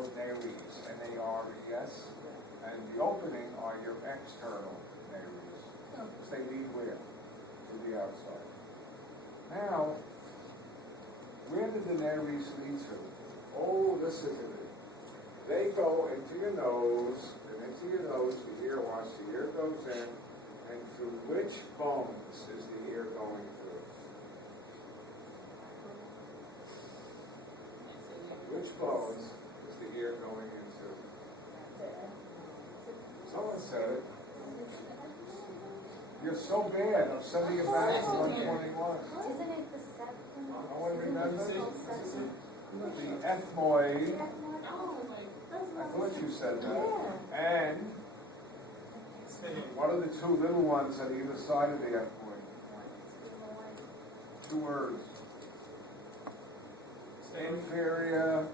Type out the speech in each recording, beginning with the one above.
called nares, N-A-R-E-S, and the opening are your external nares, because they lead where? To the outside. Now, where did the nares lead to? Oh, listen to me. They go into your nose, and into your nose, the ear wash, the ear goes in, and through which bones is the ear going through? Which bones is the ear going into? Someone said it. You're so bad, I'm sending it back to 121. Isn't it the septum? No one remembers? The ethmoid. I thought you said that. And what are the two little ones on either side of the ethmoid? Two words. Inferior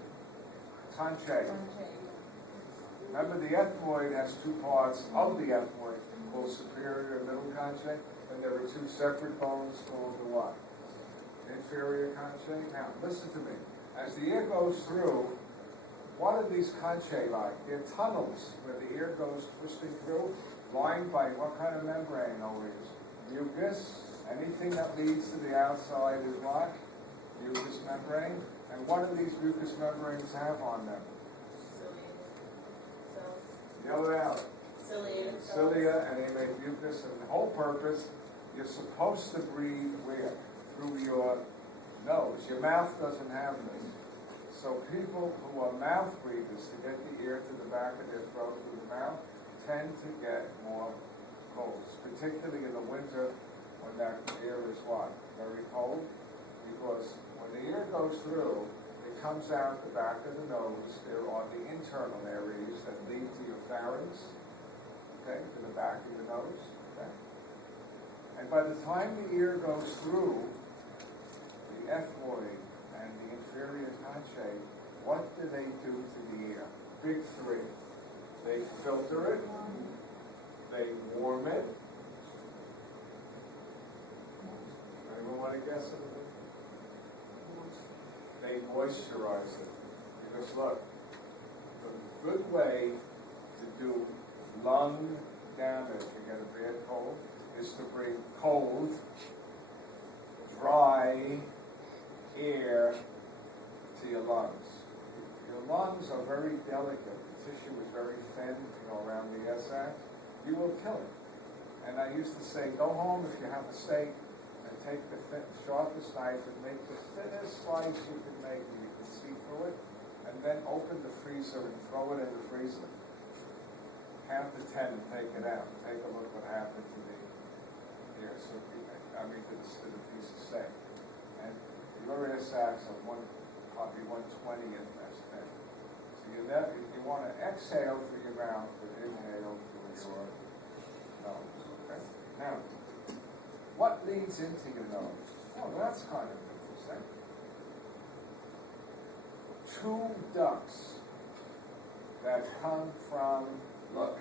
conchae. Remember, the ethmoid has two parts of the ethmoid called superior and middle conchae, and there are two separate bones called the what? Inferior conchae. Now, listen to me. As the ear goes through, what are these conchae like? They're tunnels where the ear goes twisting through, lined by what kind of membrane always? Mucus. Anything that leads to the outside is what? Mucus membrane. And what do these mucus membranes have on them? Yell it out. Cilia, and they make mucus, and the whole purpose, you're supposed to breathe where? Through your nose. Your mouth doesn't have this. So people who are mouth breathers, to get the ear to the back of their throat through the mouth, tend to get more colds, particularly in the winter when that ear is what? Very cold? Because when the ear goes through, it comes out the back of the nose. There are the internal areas that lead to your pharynx, okay, to the back of the nose, okay? And by the time the ear goes through the ethmoid and the inferior conchae, what do they do to the ear? Big three. They filter it, they warm it. Anyone want to guess it? They moisturize it. Because look, the good way to do lung damage, you get a bad cold, is to bring cold, dry air to your lungs. Your lungs are very delicate. The tissue is very thin, around the S-act. You will kill it. And I used to say, go home if you have a steak and take the sharpest knife and make the thinnest slice you can make and you can see through it, and then open the freezer and throw it in the freezer. Count to 10 and take it out. Take a look what happened to the ear. So, to the piece of steak. And your ear sacs are probably 1/20th as thin. So you want to exhale through your mouth, but inhale through your nose. Okay? Now, what leads into your nose? Oh, that's kind of interesting. Two ducts that come from, look,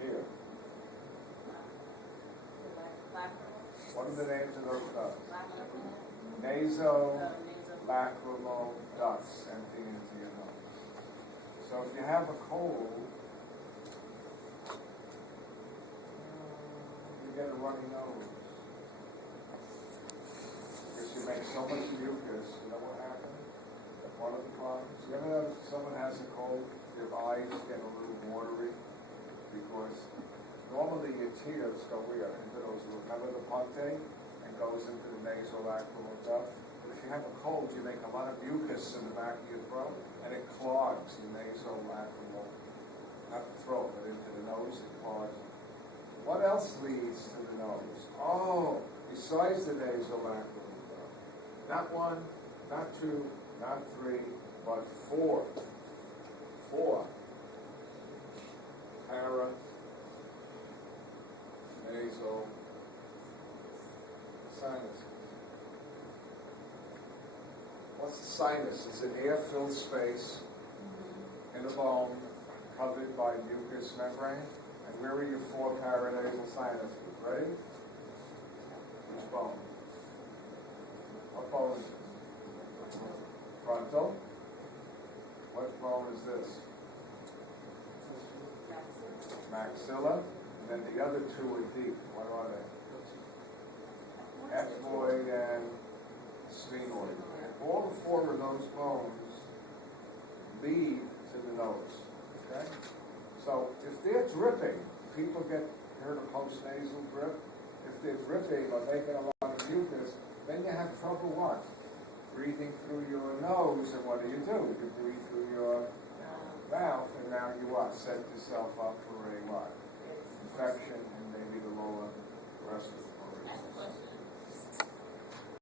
here. What are the names of those ducts? Nasolacrimal ducts emptying into your nose. So if you have a cold, you get a runny nose. Because you make so much mucus, you know what happens? One of the problems. You ever notice someone has a cold, your eyes get a little watery? Because normally your tears go where? Into those, remember the ponte? And goes into the nasolacrimal duct. But if you have a cold, you make a lot of mucus in the back of your throat, and it clogs the nasolacrimal, not the throat, but into the nose, it clogs. What else leads to the nose? Oh, besides the nasolacrimal duct. Not one, not two, not three, but four. Nasal sinus. What's the sinus? It's an air-filled space in a bone covered by mucous membrane. And where are your four paranasal sinuses? Ready? Which bone? What bone is it? Frontal, bone is this? Maxilla, and then the other two are deep. What are they? Ethmoid and sphenoid. All four of those bones lead to the nose. Okay? So if they're dripping, people heard of post-nasal drip. If they're dripping or making a lot of mucus, then you have trouble what? Breathing through your nose, and what do? You breathe through your mouth, and now you what? Set yourself up for a what? Infection and maybe the lower respiratory.